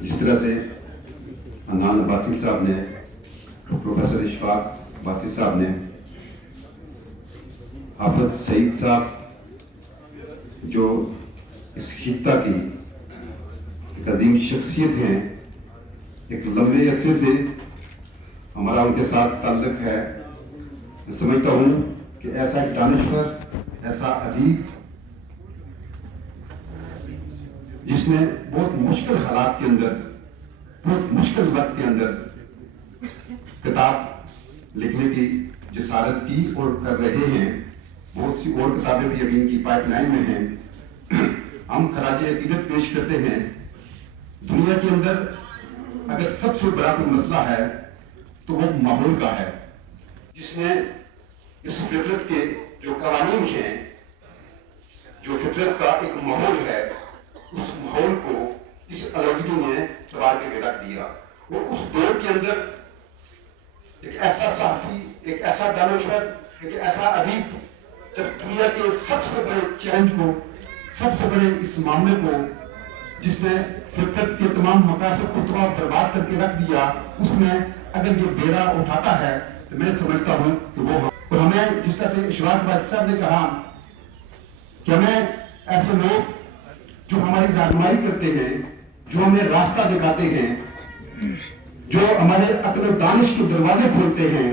جس طرح سے عدنان عباسی صاحب نے، پروفیسر اشفاق عباسی صاحب نے، حافظ سعید صاحب جو اس خطہ کی ایک عظیم شخصیت ہیں، ایک لمبے عرصے سے ہمارا ان کے ساتھ تعلق ہے. میں سمجھتا ہوں کہ ایسا ایک دانشور، ایسا ادیب جس نے بہت مشکل حالات کے اندر، بہت مشکل وقت کے اندر کتاب لکھنے کی جسارت کی اور کر رہے ہیں. بہت سی اور کتابیں بھی ابھی ان کی پائپ لائن میں ہیں. ہم خراج عقیدت پیش کرتے ہیں. دنیا کے اندر اگر سب سے بڑا کوئی مسئلہ ہے تو وہ ماحول کا ہے، جس میں اس فطرت کے جو قوانین ہیں، جو فطرت کا ایک ماحول ہے، اس ماحول کو اس آلودگی نے تباہ کر کے رکھ دیا. اور اس دور کے اندر ایک ایسا صحافی، ایک ایسا دانشور، ایک ایسا ادیب جب دنیا کے سب سے بڑے چیلنج کو، سب سے بڑے اس معاملے کو، جس نے فطرت کے تمام مقاصد کو تباہ برباد کر کے رکھ دیا، اس میں اگر یہ بیڑا اٹھاتا ہے تو میں سمجھتا ہوں کہ وہ اور ہمیں جس طرح سے اشفاق عباسی صاحب نے کہا کہ ہمیں ایسے لوگ جو ہماری رہنمائی کرتے ہیں، جو ہمیں راستہ دکھاتے ہیں، جو ہمارے عقل و دانش کے دروازے کھولتے ہیں،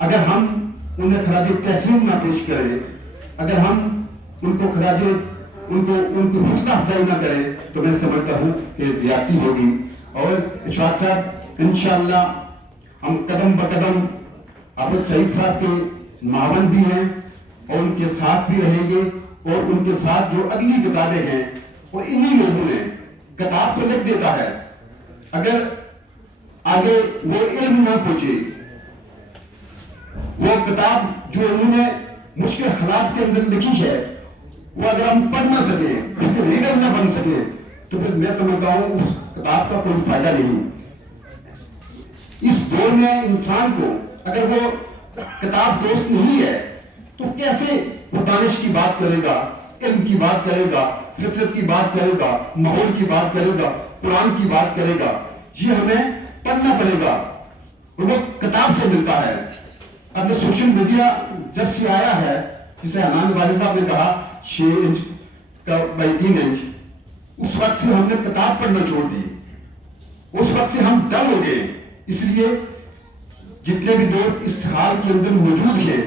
اگر ہم انہیں خراج تحسین نہ پیش کریں، اگر ہم ان کو ان کی حوصلہ افزائی نہ کریں تو میں سمجھتا ہوں کہ زیادتی ہوگی. اور اشفاق صاحب انشاءاللہ ہم قدم بقدم حافظ سعید صاحب کے معاون بھی ہیں اور ان کے ساتھ بھی رہیں گے. اور ان کے ساتھ جو اگلی کتابیں ہیں وہ انہی لوگوں نے، کتاب تو لکھ دیتا ہے، اگر آگے وہ علم نہ پہنچے، وہ کتاب جو انہوں نے مشکل حالات کے اندر لکھی ہے، وہ اگر ہم پڑھ نہ سکیں، اس کے ریڈر نہ بن سکیں، تو پھر میں سمجھتا ہوں اس کتاب کا کوئی فائدہ نہیں. اس دور میں انسان کو اگر وہ کتاب دوست نہیں ہے تو کیسے وہ دانش کی بات کرے گا، علم کی بات کرے گا، فطرت کی بات کرے گا، ماحول کی بات کرے گا، قرآن کی بات کرے گا. یہ ہمیں پڑھنا پڑے گا اور وہ کتاب سے ملتا ہے. اب سوشل میڈیا جب سے آیا ہے، جسے عدنان عباسی صاحب نے کہا 6 انچ کا بائی 3 انچ، اس وقت سے ہم نے کتاب پڑھنا چھوڑ دی، اس وقت سے ہم ڈل ہو گئے. اس لیے جتنے بھی دوست اس حال کے اندر موجود ہیں،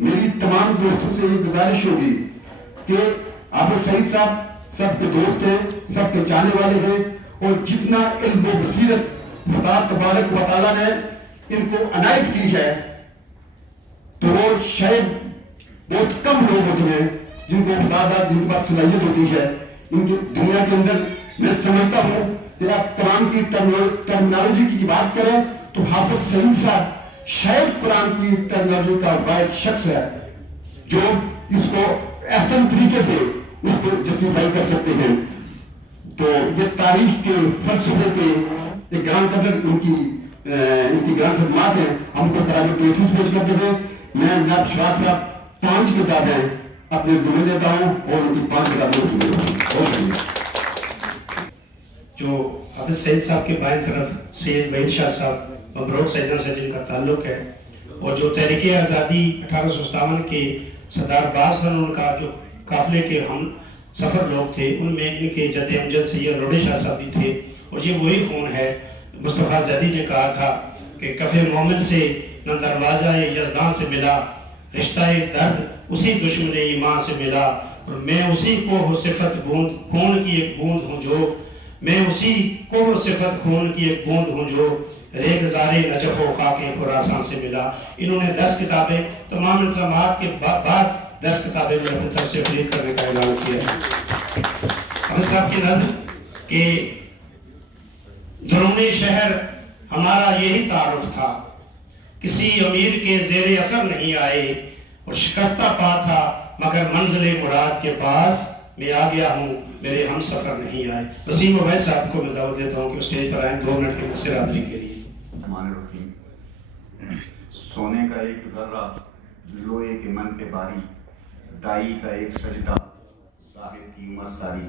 میری تمام دوستوں سے یہ گزارش ہوگی کہ حافظ سعید صاحب سب کے دوست ہیں، سب کے جانے والے ہیں، اور جتنا علم و بصیرت خدا تبارک و تعالیٰ نے ان کو عنایت کی ہے، تو وہ شاید بہت کم لوگ ہوتے ہیں جن کو خدا جن کے پاس صلاحیت ہوتی ہے. ان کی دنیا کے اندر میں سمجھتا ہوں کہ آپ قرآن کی ٹرمینالوجی کی بات کریں تو حافظ سعید صاحب شاید قرآن کی ٹرمینالوجی کا واحد شخص ہے جو اس کو احسن طریقے سے اس کو جسٹیفائی کر سکتے ہیں. تو یہ تاریخ کے فلسفے کے ایک گران قدر ان کی گران خدمات ہیں. ہم کو خراج تحسین پیش کرتے ہیں. میں جناب اشفاق صاحب 5 کتابیں اپنے ذمہ لیتا ہوں اور ان کی 5 کتابیں بہت شکریہ. جو حافظ سعید صاحب کے بائیں طرف سید وحید شاہ صاحب مبروک سیدنا سے جن کا تعلق ہے، اور جو تحریک آزادی 1857 کے سردار باز ان کا جو قافلے کے ہم سفر لوگ تھے، ان میں ان کے جد امجد سید روڑے شاہ صاحب بھی تھے. اور یہ وہی خون ہے. مصطفیٰ زیدی نے کہا تھا کہ کف مومن سے نہ دروازہ یزداں سے ملا، رشتہ درد اسی دشمن ایمان سے ملا. اور میں اسی کو ہو صفت خون کی ایک بوند ہوں جو، میں اسی کو ہو صفت خون کی ایک بوند ہوں جو ریگزار نجف و خاک خراسان سے ملا. انہوں نے 10 کتابیں تمام الزامات کے بعد 10 کتابیں میں اپنی طرف سے خرید کرنے کا اعلان کیا. حافظ صاحب کی نظر کہ درون شہر ہمارا یہی تعارف تھا، کسی امیر کے زیر اثر نہیں آئے، اور شکستہ پا تھا مگر منزل مراد کے پاس میں آ گیا ہوں، میرے ہم سفر نہیں آئے. وسیم عبید صاحب کو میں دعوت دیتا ہوں کہ اسٹیج پر آئیں 2 منٹ کی مجھ حاضری کے لیے. الرحمن الرحیم. سونے کا ایک ذرہ لوہے کے من پہ باری، دائی کا ایک سجدہ صاحب کی عمر ساری.